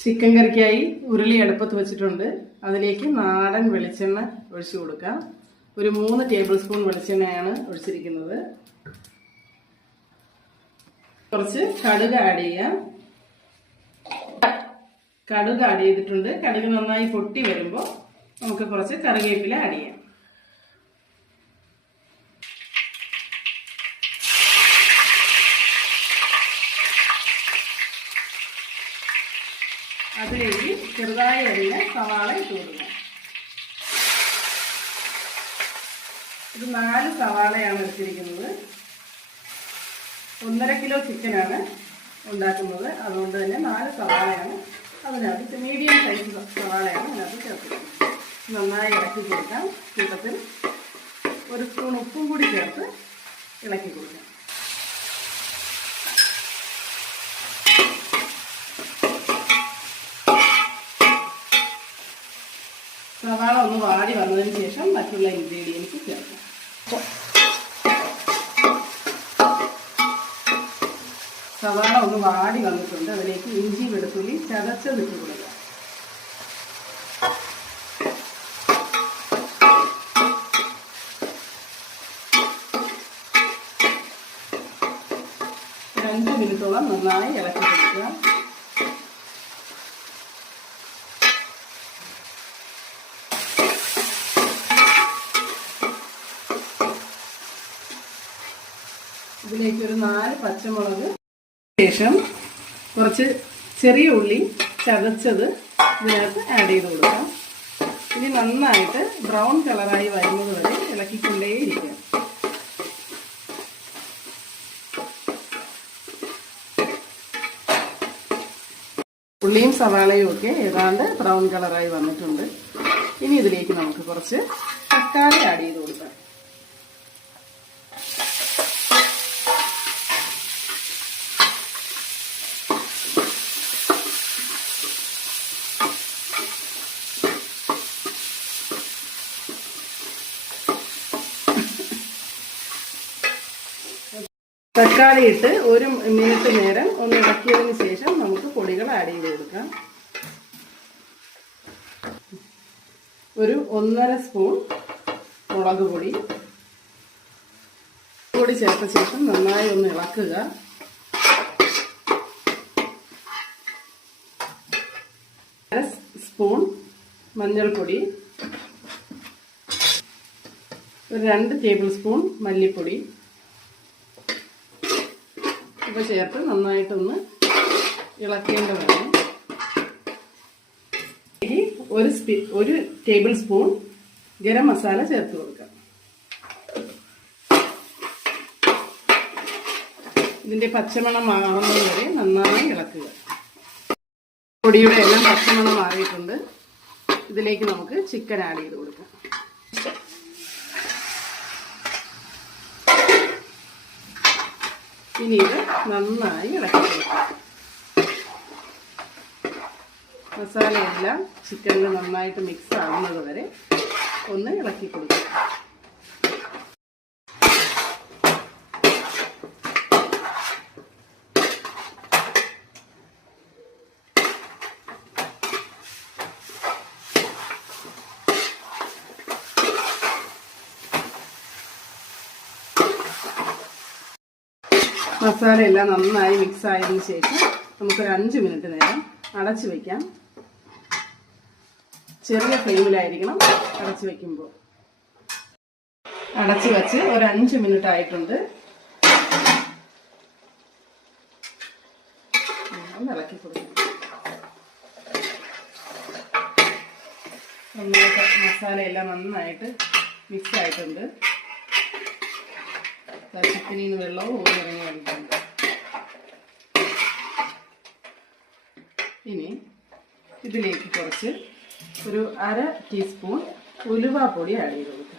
Chicken കറിക്കായി ഉരുളി അടുപ്പത്ത് വെച്ചിട്ടുണ്ട്. അതിലേക്ക് നാടൻ വെളിച്ചെണ്ണ ഒഴിച്ചു കൊടുക്കാം. ഒരു മൂന്ന് ടേബിൾ സ്പൂൺ വെളിച്ചെണ്ണയാണ് ഒഴിച്ചിരിക്കുന്നത്. കുറച്ച് കടുക് ആഡ് ചെയ്യാം. കടുക് ആഡ് ചെയ്തിട്ടുണ്ട്. കടുക് നന്നായി പൊട്ടി വരുമ്പോൾ നമുക്ക് കുറച്ച് കറിവേപ്പില ആഡ് ചെയ്യാം. അതിലേക്ക് ചെറുതായി അരിഞ്ഞ സവാള ഇട്ട് കൊടുക്കാം ഇത് നാല് സവാളയാണ് എടുത്തിരിക്കുന്നത്. ഒന്നര കിലോ ചിക്കനാണ് ഉണ്ടാക്കുന്നത്. അതുകൊണ്ട് തന്നെ നാല് സവാളയാണ് അതിനകത്ത് മീഡിയം സൈസ് സവാളയാണ് അതിനകത്ത് ചേർക്കുന്നത് നന്നായി ഇളക്കി കൊടുക്കാം. കൂട്ടത്തിൽ ഒരു സ്പൂൺ ഉപ്പും കൂടി ചേർത്ത് ഇളക്കി കൊടുക്കാം. സവാള ഒന്ന് വാടി വന്നതിന് ശേഷം മറ്റുള്ള ഇൻഗ്രീഡിയൻസ് ചേർക്കാം. സവാള ഒന്ന് വാടി വന്നിട്ടുണ്ട്. അതിലേക്ക് ഇഞ്ചി വെളുത്തുള്ളി ചതച്ചതിട്ട് കൊടുക്കുക രണ്ട് മിനിറ്റോളം നന്നായി ഇളക്കി കൊടുക്കുക. ഇതിലേക്ക് ഒരു നാല് പച്ചമുളക് ശേഷം കുറച്ച് ചെറിയ ഉള്ളി ചതച്ചത് ഇതിനകത്ത് ആഡ് ചെയ്ത് കൊടുക്കാം. ഇനി നന്നായിട്ട് ബ്രൗൺ കളറായി വരുന്നത് വരെ ഇളക്കിക്കൊണ്ടേ ഇരിക്കാം. ഉള്ളിയും സവാളയും ഒക്കെ ഏതാണ്ട് ബ്രൗൺ കളറായി വന്നിട്ടുണ്ട്. ഇനി ഇതിലേക്ക് നമുക്ക് കുറച്ച് തക്കാളി ആഡ് ചെയ്ത് കൊടുക്കാം. തക്കാളി ഇട്ട് ഒരു മിനിറ്റ് നേരം ഒന്ന് ഇളക്കിയതിന് ശേഷം നമുക്ക് പൊടികൾ ആഡ് ചെയ്ത് കൊടുക്കാം. ഒരു ഒന്നര സ്പൂൺ മുളക് പൊടി. പൊടി ചേർത്ത ശേഷം നന്നായി ഒന്ന് ഇളക്കുക. സ്പൂൺ മഞ്ഞൾപ്പൊടി. ഒരു രണ്ട് ടേബിൾ സ്പൂൺ മല്ലിപ്പൊടി. ഇവ ചേർത്ത് നന്നായിട്ടൊന്ന് ഇളക്കേണ്ടതാണ് ഇനി ഒരു സ്പീ ഒരു ടേബിൾ സ്പൂൺ ഗരം മസാല ചേർത്ത് കൊടുക്കാം. ഇതിന്റെ പച്ചമണം മാറുന്നത് വരെ നന്നായി ഇളക്കുക. പൊടിയുടെ എല്ലാം പച്ചമണം മാറിയിട്ടുണ്ട്. ഇതിലേക്ക് നമുക്ക് ചിക്കൻ ആഡ് ചെയ്ത് കൊടുക്കാം. ഇനി ഇത് നന്നായി ഇളക്കി മസാലയെല്ലാം ചിക്കനിൽ നന്നായിട്ട് മിക്സ് ആവുന്നത് വരെ ഒന്ന് ഇളക്കി കൊടുക്കുക മസാല എല്ലാം നന്നായി മിക്സ് ആയതിനു ശേഷം നമുക്കൊരു അഞ്ച് മിനിറ്റ് നേരം അടച്ചു വയ്ക്കാം ചെറിയ ഫ്ലെയിമിലായിരിക്കണം അടച്ചു വയ്ക്കുമ്പോൾ അടച്ചു വെച്ച് ഒരു അഞ്ച് മിനിറ്റ് ആയിട്ടുണ്ട്. ഒന്ന് ഇളക്കി കൊടുക്കാം. മസാലയെല്ലാം നന്നായിട്ട് മിക്സ് ആയിട്ടുണ്ട്. ചിക്കനിൽ വെള്ളവും ഊറി ഇറങ്ങി ഇനി ഇതിലേക്ക് കുറച്ച് ഒരു അര ടീസ്പൂൺ ഉലുവാപ്പൊടി ആഡ് ചെയ്ത് കൊടുക്കും.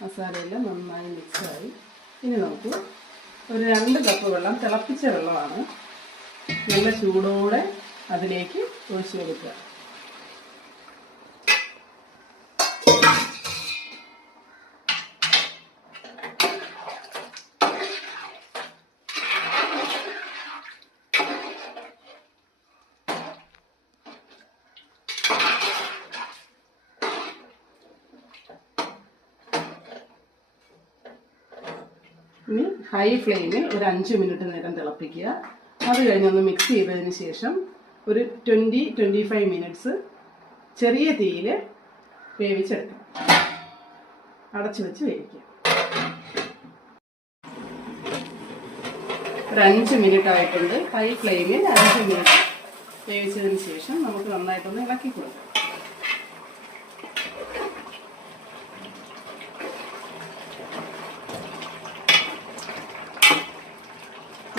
മസാലയെല്ലാം നന്നായി മിക്സായി ഇനി നമുക്ക് ഒരു രണ്ട് കപ്പ് വെള്ളം തിളപ്പിച്ച വെള്ളമാണ്. നല്ല ചൂടോടെ അതിലേക്ക് ഒഴിച്ചു കൊടുക്കുക ഇനി ഹൈ ഫ്ലെയിമിൽ ഒരു അഞ്ച് മിനിറ്റ് നേരം തിളപ്പിക്കുക. അത് കഴിഞ്ഞൊന്ന് മിക്സ് ചെയ്തതിന് ശേഷം ഒരു ട്വന്റി ട്വന്റി ഫൈവ് മിനിറ്റ്സ് ചെറിയ തീയിൽ വേവിച്ചെടുക്കാം. അടച്ചു വെച്ച് വേവിക്കുക. ഒരു അഞ്ച് മിനിറ്റ് ആയിട്ടുണ്ട്. ഹൈ ഫ്ലെയിമിൽ അഞ്ച് മിനിറ്റ് വേവിച്ചതിന് ശേഷം നമുക്ക് നന്നായിട്ടൊന്ന് ഇളക്കി കൊടുക്കാം.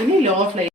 ഇനി ലോ ഫ്ലെയിം